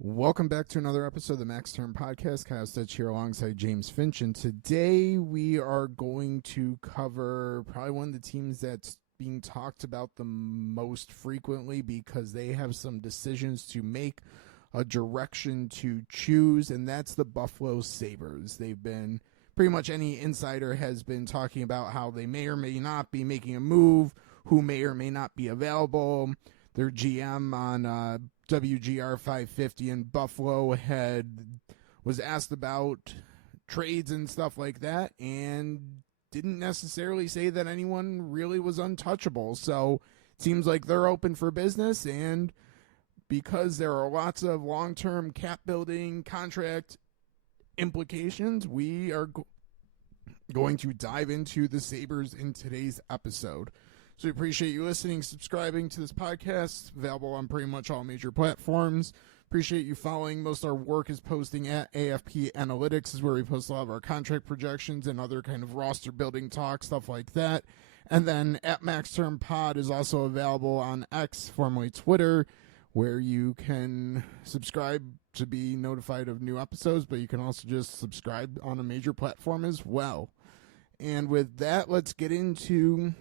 Welcome back to another episode of the Max Term Podcast. Kyle Stitch here alongside James Finch, and today we are going to cover probably one of the teams that's being talked about the most frequently because they have some decisions to make, a direction to choose, and that's the Buffalo Sabres. They've been, pretty much any insider has been talking about how they may or may not be making a move, who may or may not be available. Their GM on WGR 550 in Buffalo was asked about trades and stuff like that and didn't necessarily say that anyone really was untouchable. So it seems like they're open for business, and because there are lots of long-term cap building contract implications, we are going to dive into the Sabres in today's episode. So we appreciate you listening, subscribing to this podcast, available on pretty much all major platforms. Appreciate you following. Most of our work is posting at AFP Analytics, is where we post a lot of our contract projections and other kind of roster building talk, stuff like that. And then at Max Term Pod is also available on X, formerly Twitter, where you can subscribe to be notified of new episodes, but you can also just subscribe on a major platform as well. And with that, let's get into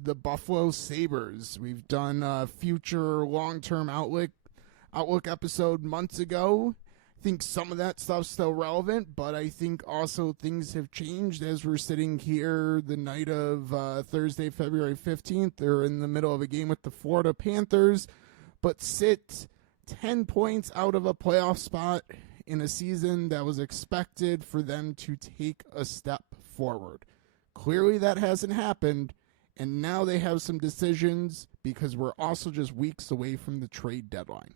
the Buffalo Sabres. We've done a future long-term outlook episode months ago. I think some of that stuff's still relevant, but I think also things have changed as we're sitting here the night of Thursday, February 15th. They're in the middle of a game with the Florida Panthers, but sit 10 points out of a playoff spot in a season that was expected for them to take a step forward. Clearly that hasn't happened. And now they have some decisions because we're also just weeks away from the trade deadline.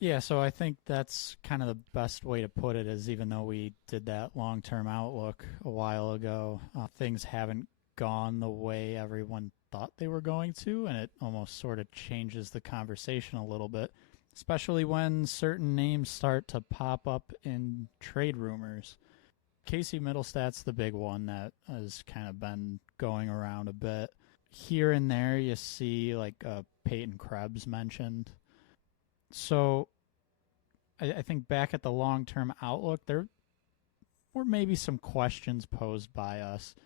Yeah, so I think that's kind of the best way to put it is even though we did that long-term outlook a while ago, things haven't gone the way everyone thought they were going to, and it almost sort of changes the conversation a little bit, especially when certain names start to pop up in trade rumors. Casey Mittelstadt's the big one that has kind of been going around a bit. Here and there you see like Peyton Krebs mentioned. So I think back at the long-term outlook, there were maybe some questions posed by us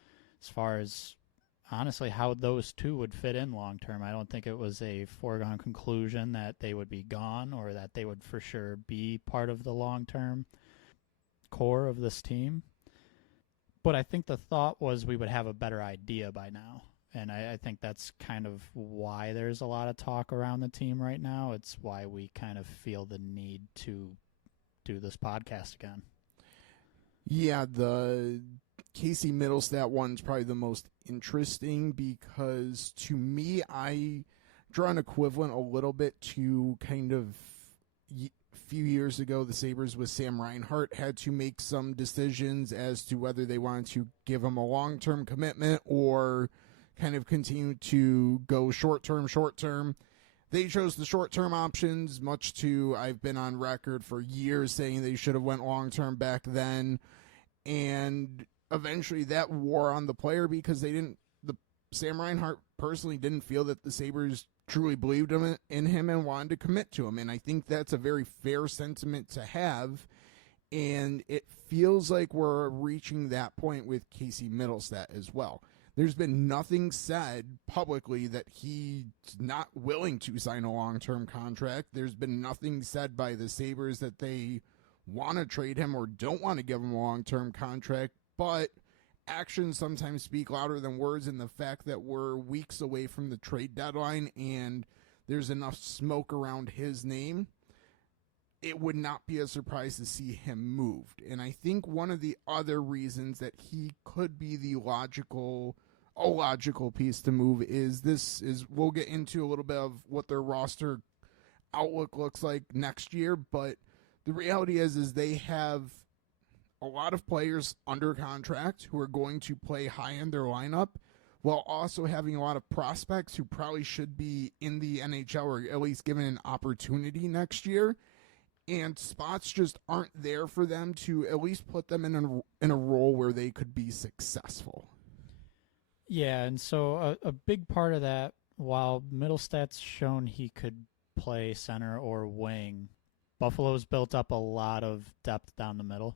as far as honestly how those two would fit in long-term. I don't think it was a foregone conclusion that they would be gone or that they would for sure be part of the long-term core of this team. But I think the thought was we would have a better idea by now. And I think that's kind of why there's a lot of talk around the team right now. It's why we kind of feel the need to do this podcast again. Yeah, the Casey Mittelstadt one's probably the most interesting because to me, I draw an equivalent a little bit to kind of few years ago, the Sabres with Sam Reinhart had to make some decisions as to whether they wanted to give him a long-term commitment or kind of continue to go short-term. They chose the short-term options, much to I've been on record for years saying they should have went long-term back then. And eventually that wore on the player because Sam Reinhart personally didn't feel that the Sabres truly believed in him and wanted to commit to him. And I think that's a very fair sentiment to have. And it feels like we're reaching that point with Casey Mittelstadt as well. There's been nothing said publicly that he's not willing to sign a long-term contract. There's been nothing said by the Sabres that they want to trade him or don't want to give him a long-term contract. But actions sometimes speak louder than words, in the fact that we're weeks away from the trade deadline and there's enough smoke around his name, it would not be a surprise to see him moved. And I think one of the other reasons that he could be the logical piece to move is we'll get into a little bit of what their roster outlook looks like next year, but the reality is they have a lot of players under contract who are going to play high in their lineup, while also having a lot of prospects who probably should be in the NHL or at least given an opportunity next year. And spots just aren't there for them to at least put them in a role where they could be successful. Yeah, and so a big part of that, while Mittelstadt's shown he could play center or wing, Buffalo's built up a lot of depth down the middle.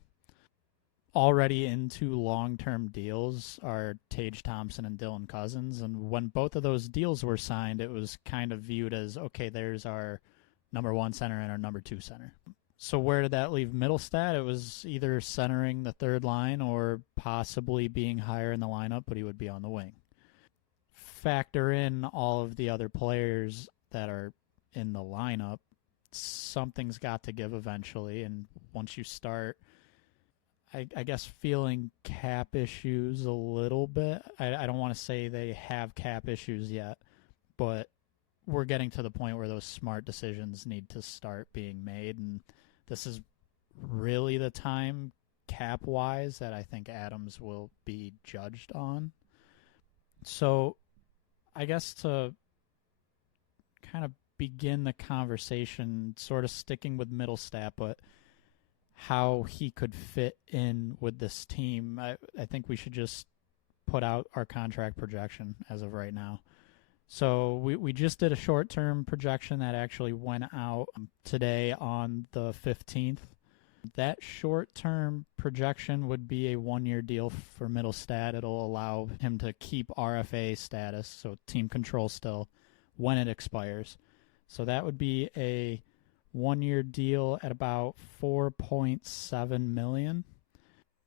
Already into long-term deals are Tage Thompson and Dylan Cousins, and when both of those deals were signed, it was kind of viewed as, okay, there's our number one center and our number two center. So where did that leave Mittelstadt? It was either centering the third line or possibly being higher in the lineup, but he would be on the wing. Factor in all of the other players that are in the lineup, something's got to give eventually, and once you start, I guess, feeling cap issues a little bit. I don't want to say they have cap issues yet, but we're getting to the point where those smart decisions need to start being made, and this is really the time, cap-wise, that I think Adams will be judged on. So I guess to kind of begin the conversation, sort of sticking with Mittelstadt, but how he could fit in with this team, I think we should just put out our contract projection as of right now. So we just did a short-term projection that actually went out today on the 15th. That short-term projection would be a one-year deal for Mittelstadt. It'll allow him to keep RFA status, so team control still, when it expires. So that would be a one-year deal at about $4.7 million.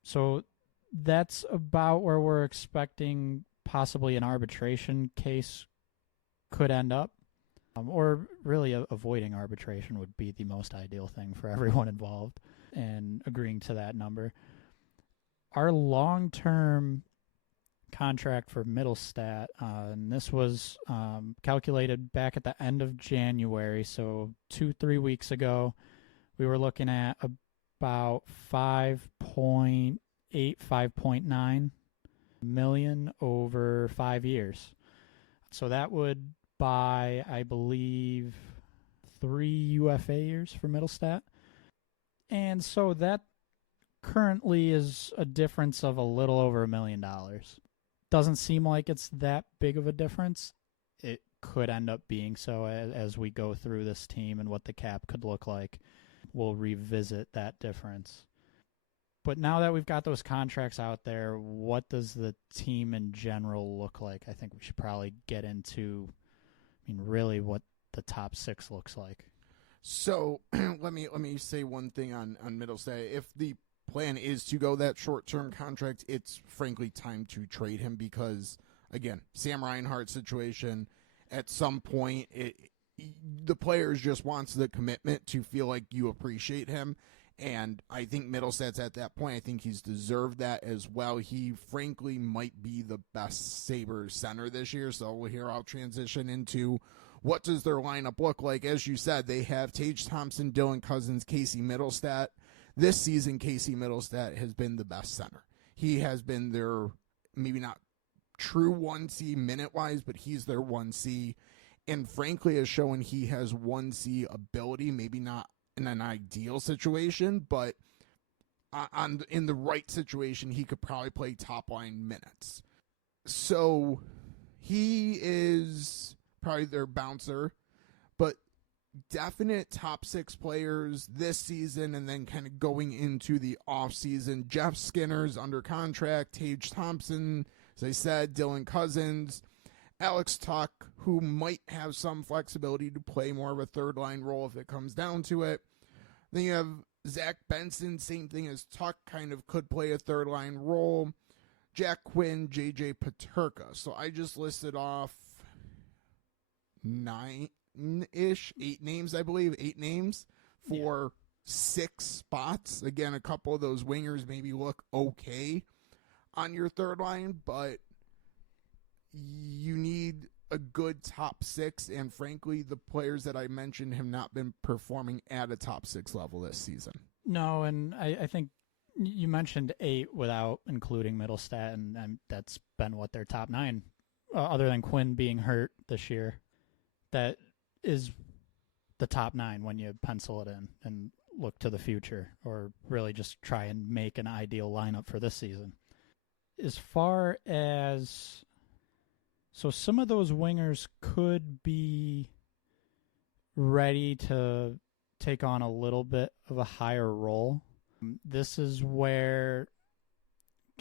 So that's about where we're expecting possibly an arbitration case could end up. Or really avoiding arbitration would be the most ideal thing for everyone involved, and agreeing to that number. Our long-term contract for Mittelstadt, and this was calculated back at the end of January, so 2-3 weeks ago, we were looking at about 5.9 million over 5 years. So that would buy, I believe, 3 UFA years for Mittelstadt. And so that currently is a difference of a little over $1 million. Doesn't seem like it's that big of a difference. It could end up being so as we go through this team and what the cap could look like. We'll revisit that difference. But now that we've got those contracts out there, what does the team in general look like? I think we should probably get into, really what the top six looks like. So let me say one thing on Mittelstadt. If the plan is to go that short-term contract, it's frankly time to trade him because, again, Sam Reinhart situation, at some point, the players just wants the commitment to feel like you appreciate him, and I think Mittelstadt's at that point. I think he's deserved that as well. He, frankly, might be the best Sabres center this year, so here I'll transition into what does their lineup look like. As you said, they have Tage Thompson, Dylan Cousins, Casey Mittelstadt. This season, Casey Mittelstadt has been the best center. He has been their, maybe not true 1C minute-wise, but he's their 1C. And frankly, has shown he has 1C ability, maybe not in an ideal situation, but in the right situation, he could probably play top-line minutes. So he is probably their bouncer, but definite top six players this season, and then kind of going into the off season. Jeff Skinner's under contract, Tage Thompson, as I said, Dylan Cousins, Alex Tuch, who might have some flexibility to play more of a third line role if it comes down to it. Then you have Zach Benson, same thing as Tuch, kind of could play a third line role. Jack Quinn, JJ Peterka. So I just listed off 9-ish, 8 names, I believe, 8 names for 6 spots. Again, a couple of those wingers maybe look okay on your third line, but you need a good top 6, and frankly, the players that I mentioned have not been performing at a top 6 level this season. No, and I think you mentioned 8 without including Mittelstadt, and that's been what their top 9, other than Quinn being hurt this year. That is the top 9 when you pencil it in and look to the future, or really just try and make an ideal lineup for this season. As far as, so some of those wingers could be ready to take on a little bit of a higher role. This is where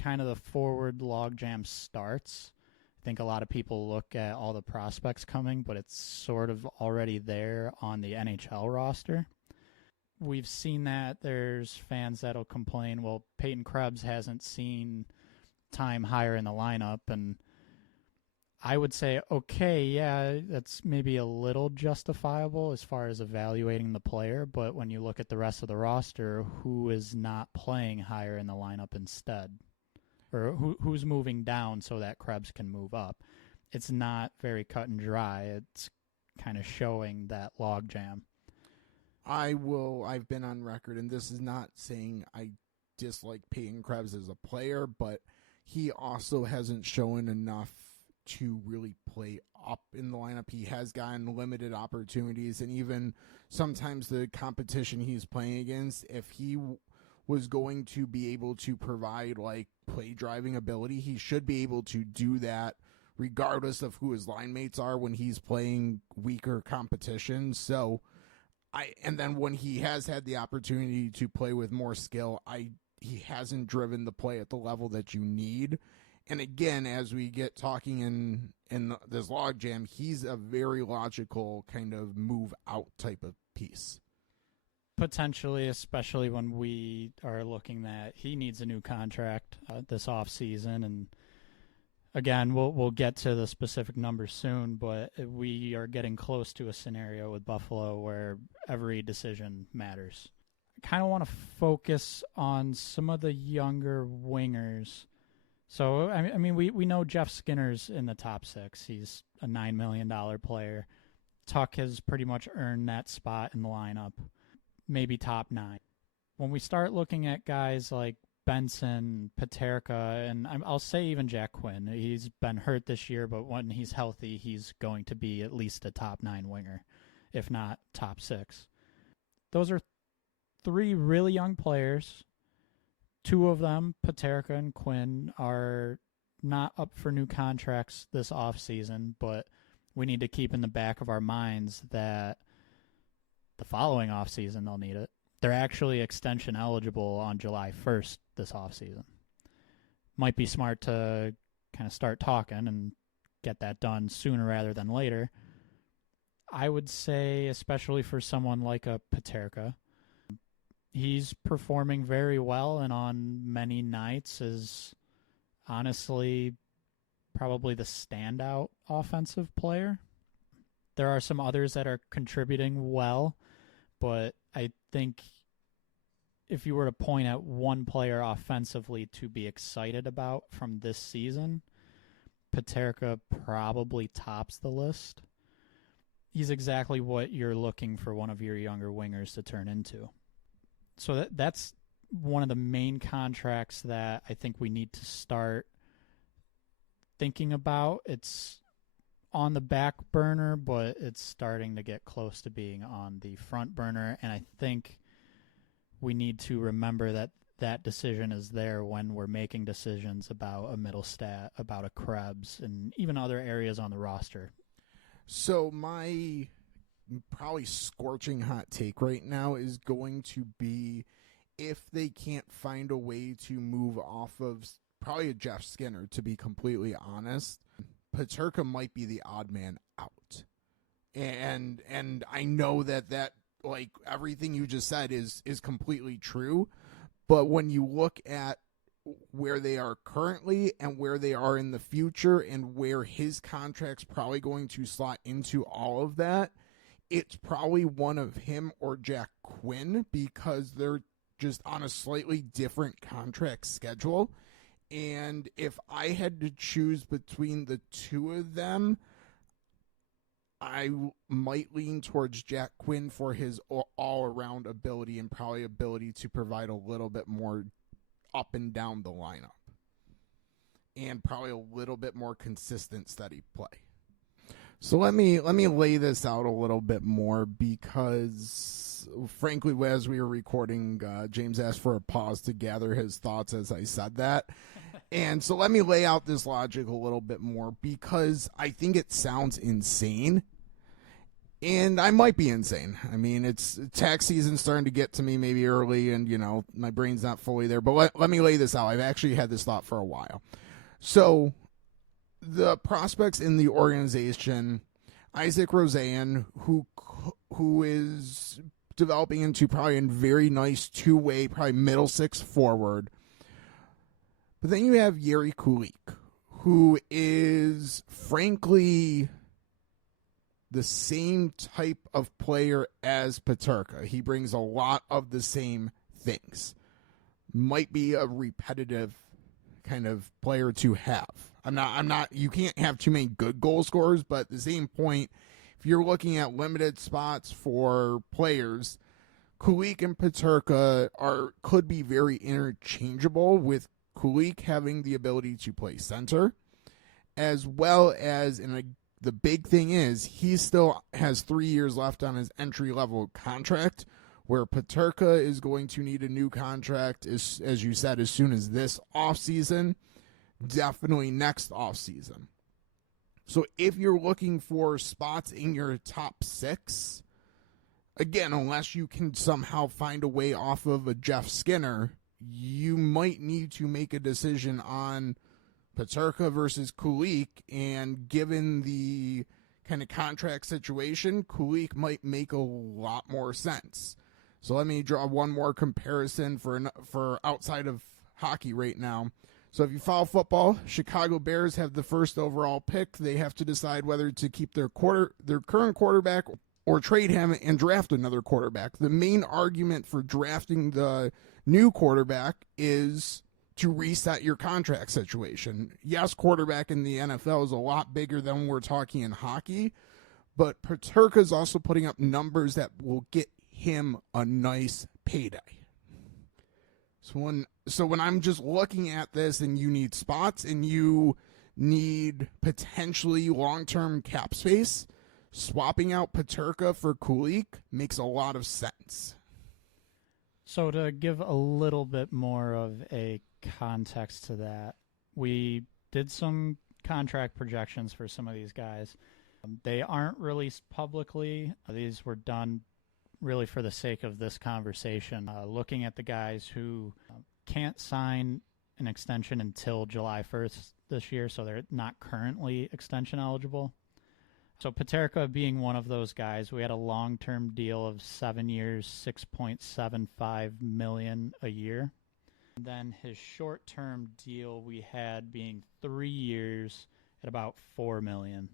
kind of the forward logjam starts. I think a lot of people look at all the prospects coming, but it's sort of already there on the NHL roster. We've seen that there's fans that'll complain, well, Peyton Krebs hasn't seen time higher in the lineup, and I would say, okay, yeah, that's maybe a little justifiable as far as evaluating the player, but when you look at the rest of the roster, who is not playing higher in the lineup instead? Or who's moving down so that Krebs can move up? It's not very cut and dry. It's kind of showing that logjam. I've been on record, and this is not saying I dislike Peyton Krebs as a player, but he also hasn't shown enough to really play up in the lineup. He has gotten limited opportunities, and even sometimes the competition he's playing against, if he was going to be able to provide like play driving ability, he should be able to do that regardless of who his line mates are when he's playing weaker competition. So and then when he has had the opportunity to play with more skill, he hasn't driven the play at the level that you need. And again, as we get talking in this logjam, he's a very logical kind of move out type of piece. Potentially, especially when we are looking that he needs a new contract this offseason. And again, we'll get to the specific numbers soon, but we are getting close to a scenario with Buffalo where every decision matters. I kind of want to focus on some of the younger wingers. So, I mean, we know Jeff Skinner's in the top 6. He's a $9 million player. Tuck has pretty much earned that spot in the lineup. Maybe top 9. When we start looking at guys like Benson, Paterka, and I'll say even Jack Quinn, he's been hurt this year, but when he's healthy, he's going to be at least a top 9 winger, if not top 6. Those are 3 really young players. 2 of them, Paterka and Quinn, are not up for new contracts this offseason, but we need to keep in the back of our minds that the following offseason they'll need it. They're actually extension eligible on July 1st this offseason. Might be smart to kind of start talking and get that done sooner rather than later. I would say, especially for someone like a Paterka, he's performing very well and on many nights is honestly probably the standout offensive player. There are some others that are contributing well, but I think if you were to point at one player offensively to be excited about from this season, Paterka probably tops the list. He's exactly what you're looking for one of your younger wingers to turn into. So that's one of the main contracts that I think we need to start thinking about. It's on the back burner, but it's starting to get close to being on the front burner, and I think we need to remember that that decision is there when we're making decisions about a Mittelstadt, about a Krebs, and even other areas on the roster. So my probably scorching hot take right now is going to be if they can't find a way to move off of probably a Jeff Skinner, to be completely honest, Paterka might be the odd man out. And I know that like everything you just said is completely true, but when you look at where they are currently and where they are in the future and where his contract's probably going to slot into all of that, it's probably one of him or Jack Quinn because they're just on a slightly different contract schedule. And if I had to choose between the 2 of them, I might lean towards Jack Quinn for his all-around ability and probably ability to provide a little bit more up and down the lineup. And probably a little bit more consistent, steady play. So let me lay this out a little bit more because, frankly, as we were recording, James asked for a pause to gather his thoughts as I said that. And so let me lay out this logic a little bit more because I think it sounds insane. And I might be insane. I mean, it's tax season starting to get to me maybe early, and, my brain's not fully there. But let me lay this out. I've actually had this thought for a while. So the prospects in the organization, Isaac Roseanne, who is developing into probably a very nice two-way, probably middle six forward. But then you have Yeri Kulik, who is frankly the same type of player as Peterka. He brings a lot of the same things. Might be a repetitive kind of player to have. I'm not you can't have too many good goal scorers, but at the same point, if you're looking at limited spots for players, Kulik and Peterka could be very interchangeable, with Kulik having the ability to play center, as well as the big thing is he still has 3 years left on his entry-level contract, where Peterka is going to need a new contract, as you said, as soon as this offseason, definitely next offseason. So if you're looking for spots in your top six, again, unless you can somehow find a way off of a Jeff Skinner, you might need to make a decision on Peterka versus Kulik, and given the kind of contract situation, Kulik might make a lot more sense. So let me draw one more comparison for outside of hockey right now. So if you follow football, Chicago Bears have the first overall pick. They have to decide whether to keep their current quarterback or trade him and draft another quarterback. The main argument for drafting the new quarterback is to reset your contract situation. Yes, quarterback in the NFL is a lot bigger than we're talking in hockey, but Peterka is also putting up numbers that will get him a nice payday. So when I'm just looking at this, and you need spots and you need potentially long-term cap space, swapping out Peterka for Kulik makes a lot of sense. So to give a little bit more of a context to that, we did some contract projections for some of these guys. They aren't released publicly. These were done really for the sake of this conversation, looking at the guys who can't sign an extension until July 1st this year, so they're not currently extension eligible. So Peterka being one of those guys, we had a long-term deal of 7 years, $6.75 million a year. And then his short-term deal we had being 3 years at about $4 million.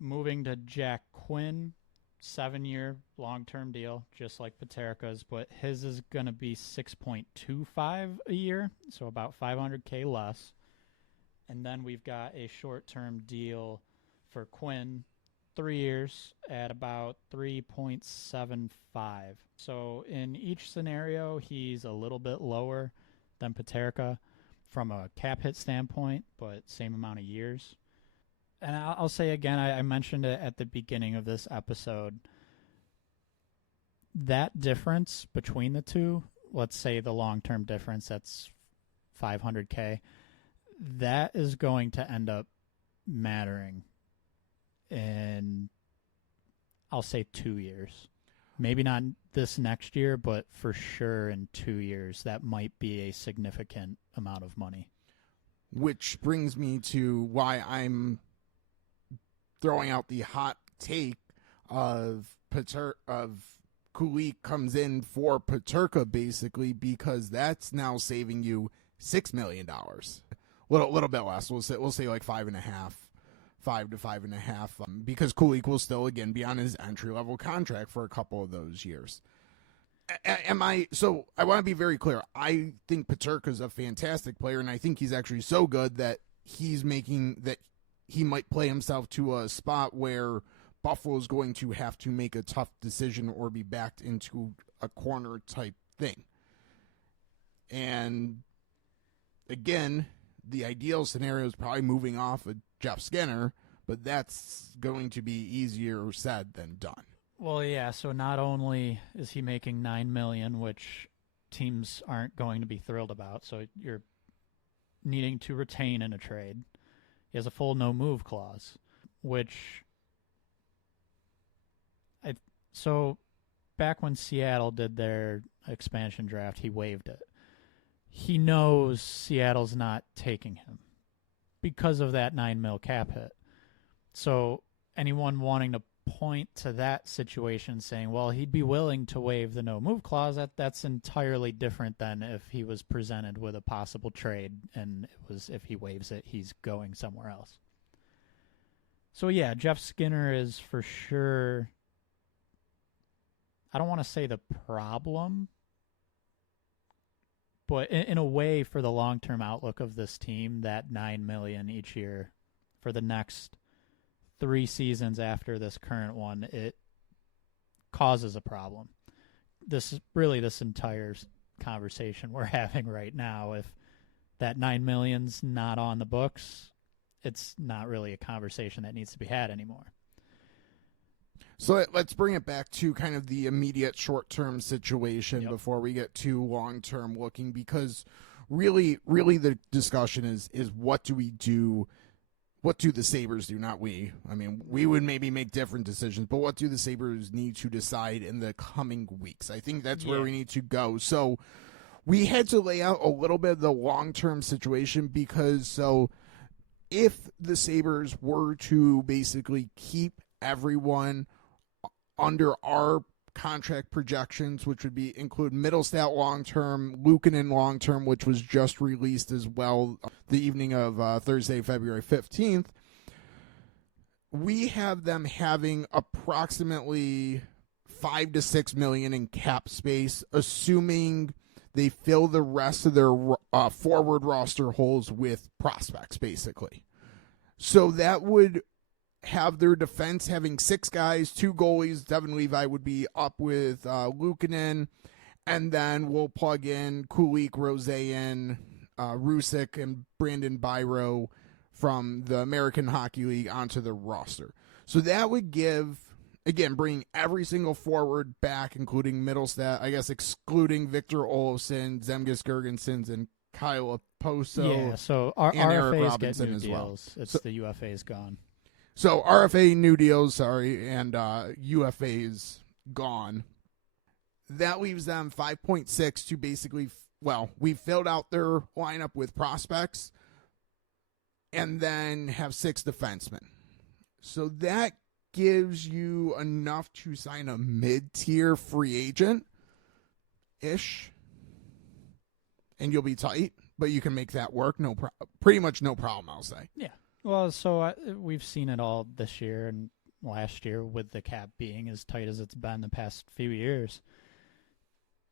Moving to Jack Quinn, 7-year long-term deal, just like Peterka's, but his is going to be $6.25 a year, so about $500K less. And then we've got a short-term deal for Quinn, 3 years at about $3.75. So in each scenario, he's a little bit lower than Peterka from a cap hit standpoint, but same amount of years. And I'll say again, I mentioned it at the beginning of this episode, that difference between the two, let's say the long-term difference, that's $500K, that is going to end up mattering in, I'll say 2 years. Maybe not this next year, but for sure in 2 years, that might be a significant amount of money. Which brings me to why I'm throwing out the hot take of Kulik comes in for Peterka, basically, because that's now saving you $6 million. Little bit less. We'll say like 5.5, 5 to 5.5, because Kulik will still again be on his entry level contract for a couple of those years. So I want to be very clear. I think Peterka's a fantastic player, and I think he's actually so good that he might play himself to a spot where Buffalo's going to have to make a tough decision or be backed into a corner type thing. And again, the ideal scenario is probably moving off of Jeff Skinner, but that's going to be easier said than done. Well, yeah, so not only is he making $9 million, which teams aren't going to be thrilled about, so you're needing to retain in a trade. He has a full no-move clause, which So back when Seattle did their expansion draft, he waived it. He knows Seattle's not taking him because of that $9 million cap hit. So anyone wanting to point to that situation saying, well, he'd be willing to waive the no-move clause, that's entirely different than if he was presented with a possible trade and it was if he waives it, he's going somewhere else. So, yeah, Jeff Skinner is for sure, I don't want to say the problem, but in a way for the long-term outlook of this team, that $9 million each year for the next 3 seasons after this current one, it causes a problem. This entire conversation we're having right now, if that $9 million's not on the books, it's not really a conversation that needs to be had anymore. So let's bring it back to kind of the immediate short-term situation before we get too long-term looking, because really the discussion is what do we do? What do the Sabres do? Not we. I mean, we would maybe make different decisions, but what do the Sabres need to decide in the coming weeks? I think that's where we need to go. So we had to lay out a little bit of the long-term situation because if the Sabres were to basically keep everyone under our contract projections, which would include Mittelstadt long-term, Luukkonen long-term, which was just released as well the evening of Thursday, February 15th, we have them having approximately $5 to $6 million in cap space, assuming they fill the rest of their forward roster holes with prospects, basically. So that would have their defense having 6 guys, 2 goalies. Devin Levi would be up with Luukkonen, and then we'll plug in Kulik, Roseanne, Rusick, and Brandon Byro from the American Hockey League onto the roster. So that would give, again, bring every single forward back, including Mittelstadt, I guess excluding Victor Olofsson, Zemgus Girgensons, and Kyle Oposo. Yeah, so and Eric RFAs Robinson get new as deals. well. It's the UFA's gone. So RFA new deals, and UFA's gone. That leaves them 5.6 to basically, we filled out their lineup with prospects and then have 6 defensemen. So that gives you enough to sign a mid-tier free agent-ish, and you'll be tight, but you can make that work. Pretty much no problem, I'll say. Yeah. Well, so we've seen it all this year and last year with the cap being as tight as it's been the past few years.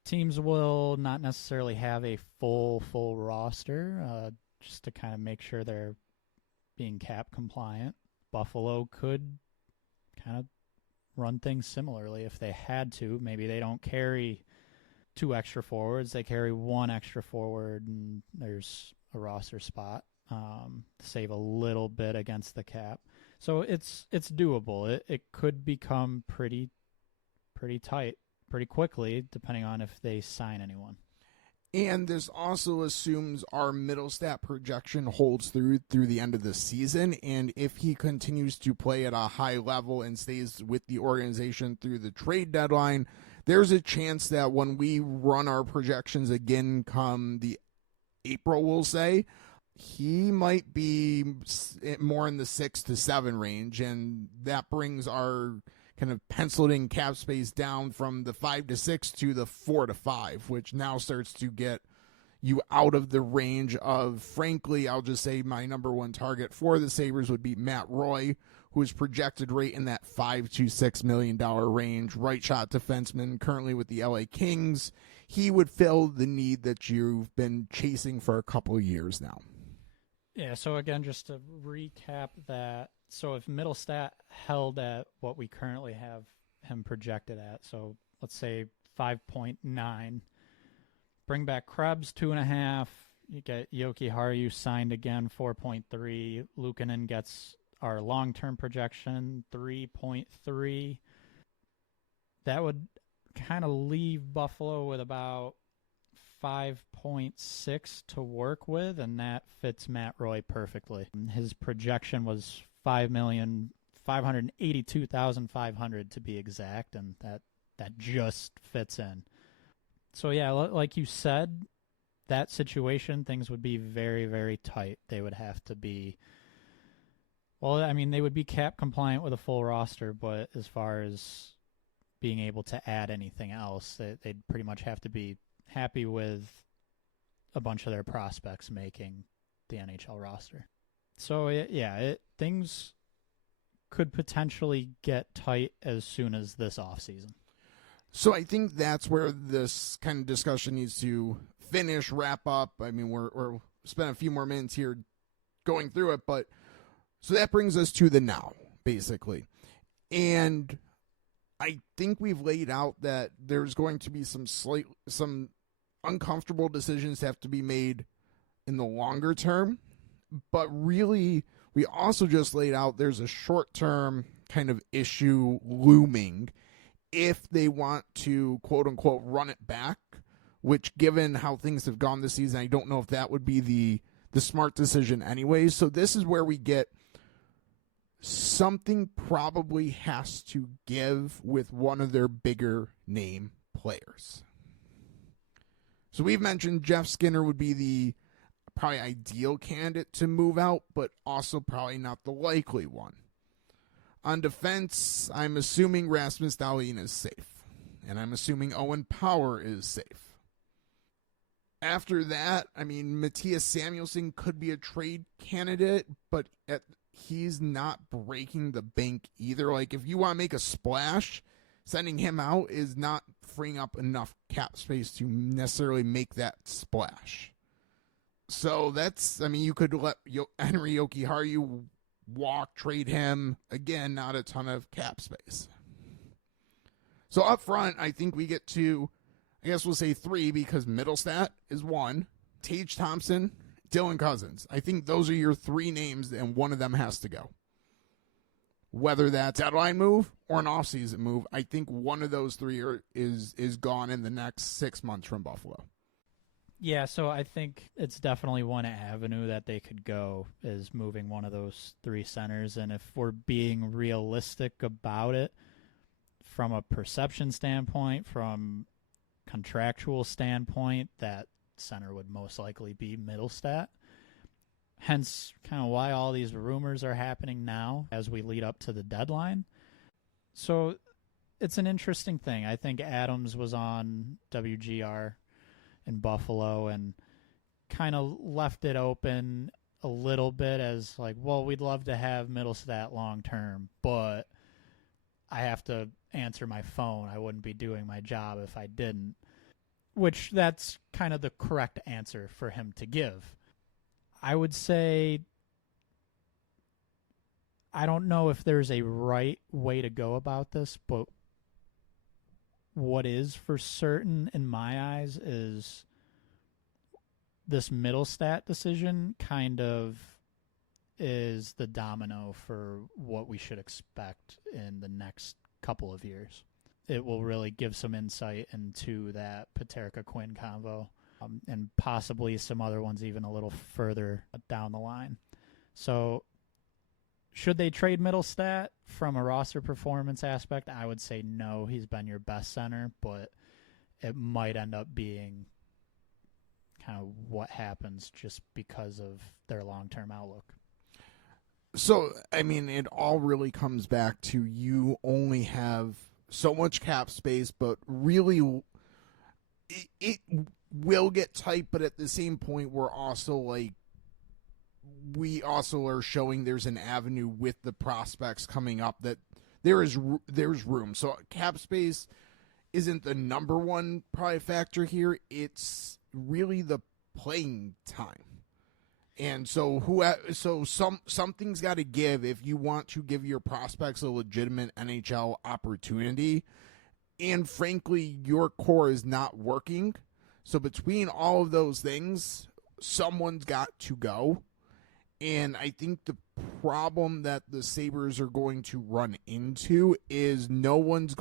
Teams will not necessarily have a full roster just to kind of make sure they're being cap compliant. Buffalo could kind of run things similarly if they had to. Maybe they don't carry 2 extra forwards. They carry 1 extra forward and there's a roster spot. To save a little bit against the cap. So it's doable. It could become pretty tight pretty quickly, depending on if they sign anyone. And this also assumes our Mittelstadt projection holds through the end of the season. And if he continues to play at a high level and stays with the organization through the trade deadline, there's a chance that when we run our projections again come the April, we'll say, he might be more in the 6 to 7 range, and that brings our kind of penciled in cap space down from the 5 to 6 to the 4 to 5, which now starts to get you out of the range of, frankly, I'll just say my number 1 target for the Sabres would be Matt Roy, who is projected right in that $5 to $6 million range, right shot defenseman, currently with the LA Kings. He would fill the need that you've been chasing for a couple of years now. Yeah, so again, just to recap that, so if Mittelstadt held at what we currently have him projected at, so let's say 5.9, bring back Krebs 2.5, you get Yoki Haru signed again 4.3, Luukkonen gets our long-term projection 3.3. That would kind of leave Buffalo with about 5.6 to work with, and that fits Matt Roy perfectly. His projection was $5 million 582,500 to be exact, and that just fits in. So yeah, like you said, that situation, things would be very, very tight. They would have to be, well, I mean, they would be cap compliant with a full roster, but as far as being able to add anything else, they'd pretty much have to be happy with a bunch of their prospects making the NHL roster. So things could potentially get tight as soon as this offseason. So I think that's where this kind of discussion needs to finish, wrap up. I mean, we're spend a few more minutes here going through it, but so that brings us to the now, basically. And I think we've laid out that there's going to be some uncomfortable decisions have to be made in the longer term, but really we also just laid out there's a short-term kind of issue looming if they want to, quote-unquote, run it back, which given how things have gone this season, I don't know if that would be the smart decision anyway. So this is where we get something probably has to give with one of their bigger name players. So we've mentioned Jeff Skinner would be the probably ideal candidate to move out, but also probably not the likely one. On defense, I'm assuming Rasmus Dahlin is safe, and I'm assuming Owen Power is safe. After that, I mean, Matthias Samuelsson could be a trade candidate, but he's not breaking the bank either. Like, if you want to make a splash, sending him out is not freeing up enough cap space to necessarily make that splash. So you could let Henri Jokiharju walk, trade him. Again, not a ton of cap space. So up front, I think we get to, I guess we'll say 3 because Mittelstadt is 1, Tage Thompson, Dylan Cousins. I think those are your 3 names, and one of them has to go. Whether that's a deadline move or an offseason move, I think one of those 3 is gone in the next 6 months from Buffalo. Yeah, so I think it's definitely one avenue that they could go is moving one of those 3 centers. And if we're being realistic about it from a perception standpoint, from contractual standpoint, that center would most likely be Mittelstadt. Hence kind of why all these rumors are happening now as we lead up to the deadline. So it's an interesting thing. I think Adams was on WGR in Buffalo and kind of left it open a little bit as like, well, we'd love to have Mittelstadt long term, but I have to answer my phone. I wouldn't be doing my job if I didn't, which that's kind of the correct answer for him to give. I would say I don't know if there's a right way to go about this, but what is for certain in my eyes is this Mittelstadt decision kind of is the domino for what we should expect in the next couple of years. It will really give some insight into that Paterka-Quinn convo, and possibly some other ones even a little further down the line. So should they trade Mittelstadt from a roster performance aspect? I would say no. He's been your best center, but it might end up being kind of what happens just because of their long-term outlook. So, I mean, it all really comes back to you only have so much cap space, but really it will get tight, but at the same point, we also are showing there's an avenue with the prospects coming up that there's room. So cap space isn't the number one probably factor here. It's really the playing time. And so something's got to give if you want to give your prospects a legitimate NHL opportunity. And frankly, your core is not working. So between all of those things, someone's got to go. And I think the problem that the Sabres are going to run into is none of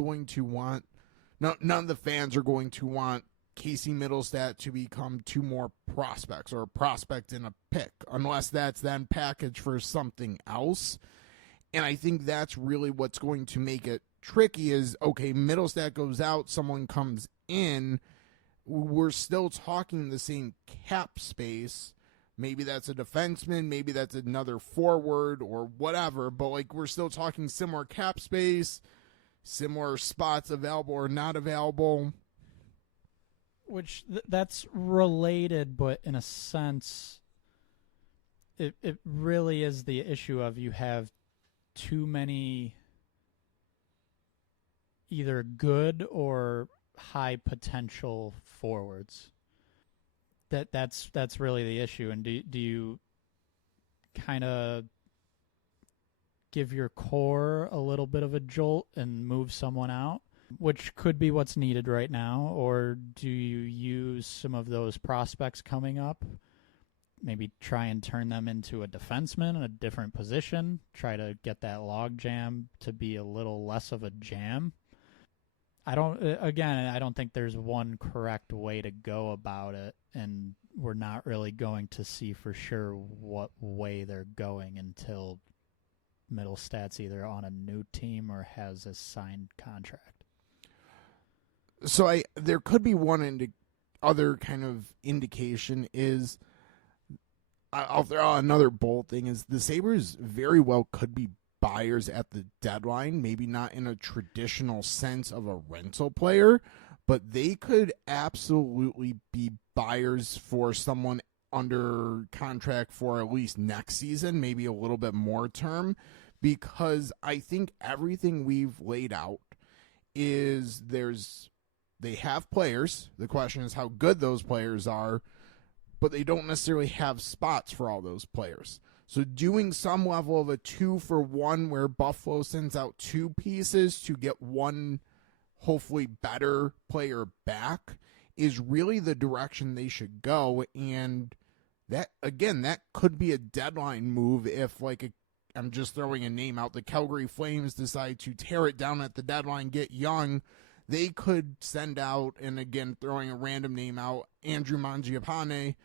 the fans are going to want Casey Mittelstadt to become 2 more prospects or a prospect in a pick, unless that's then packaged for something else. And I think that's really what's going to make it tricky is, okay, Mittelstadt goes out, someone comes in, we're still talking the same cap space. Maybe that's a defenseman, maybe that's another forward or whatever, but like we're still talking similar cap space, similar spots available or not available. Which that's related, but in a sense, it really is the issue of you have too many either good or high potential forwards. That's really the issue. And do you kind of give your core a little bit of a jolt and move someone out, which could be what's needed right now, or do you use some of those prospects coming up, maybe try and turn them into a defenseman in a different position, try to get that log jam to be a little less of a jam? I don't think there's one correct way to go about it, and we're not really going to see for sure what way they're going until Mittelstadt's either on a new team or has a signed contract. So there could be one other kind of indication is, I'll throw out another bold thing, is the Sabres very well could be buyers at the deadline, maybe not in a traditional sense of a rental player, but they could absolutely be buyers for someone under contract for at least next season, maybe a little bit more term, because I think everything we've laid out is they have players. The question is how good those players are, but they don't necessarily have spots for all those players. So doing some level of a 2-for-1 where Buffalo sends out two pieces to get one hopefully better player back is really the direction they should go. And that, again, that could be a deadline move if, like, I'm just throwing a name out, the Calgary Flames decide to tear it down at the deadline, get young. They could send out, and again, throwing a random name out, Andrew Mangiapane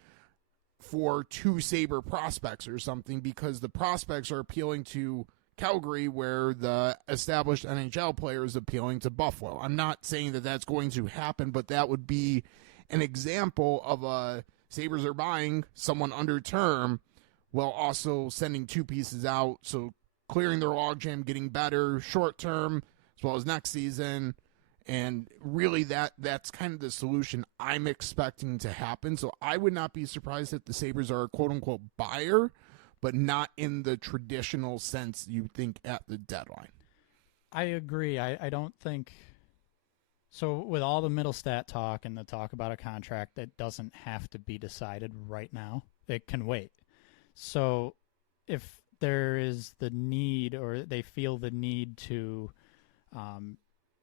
for 2 Sabre prospects or something, because the prospects are appealing to Calgary where the established NHL player is appealing to Buffalo. I'm not saying that that's going to happen, but that would be an example of a Sabres are buying someone under term while also sending 2 pieces out, so clearing their logjam, getting better short term as well as next season. And really that's kind of the solution I'm expecting to happen. So I would not be surprised if the Sabres are a quote-unquote buyer, but not in the traditional sense you think at the deadline. I agree. I don't think... So with all the Mittelstadt talk and the talk about a contract that doesn't have to be decided right now, it can wait. So if there is the need, or they feel the need to...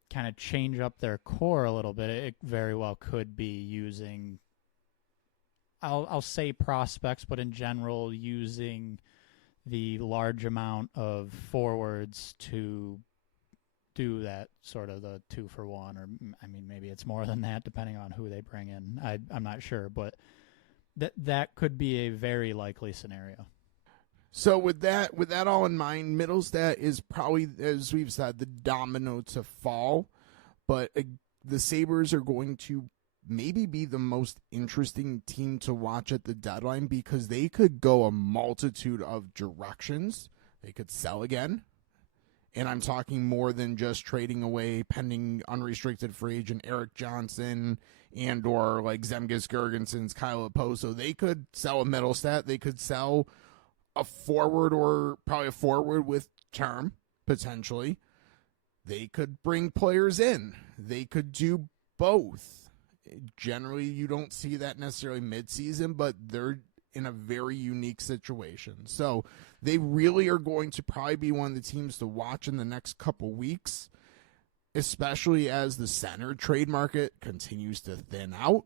kind of change up their core a little bit, it very well could be using, I'll say prospects, but in general using the large amount of forwards to do that sort of the 2-for-1, or I mean maybe it's more than that depending on who they bring in. I'm not sure, but that could be a very likely scenario. So with that all in mind, Mittelstadt is probably, as we've said, the domino to fall. But the Sabres are going to maybe be the most interesting team to watch at the deadline, because they could go a multitude of directions. They could sell again. And I'm talking more than just trading away pending unrestricted free agent Eric Johnson and or like Zemgus Girgensons, Kyle Oposo. They could sell a Mittelstadt. They could sell a forward, or probably a forward with term, potentially. They could bring players in. They could do both. Generally, you don't see that necessarily midseason, but they're in a very unique situation. So they really are going to probably be one of the teams to watch in the next couple weeks, especially as the center trade market continues to thin out.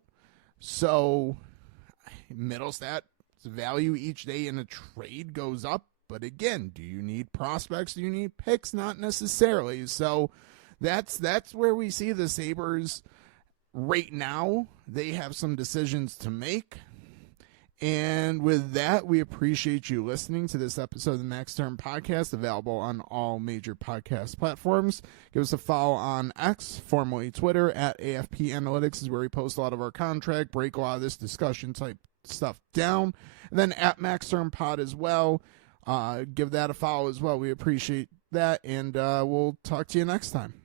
So Mittelstadt value each day in a trade goes up, but again, do you need prospects? Do you need picks? Not necessarily. So that's where we see the Sabres right now. They have some decisions to make, And with that, we appreciate you listening to this episode of the Max Term Podcast, available on all major podcast platforms. Give us a follow on X, formerly Twitter, at AFP Analytics is where we post a lot of our contract, break a lot of this discussion type stuff down. And then at Max Term Pod as well. Give that a follow as well. We appreciate that, and we'll talk to you next time.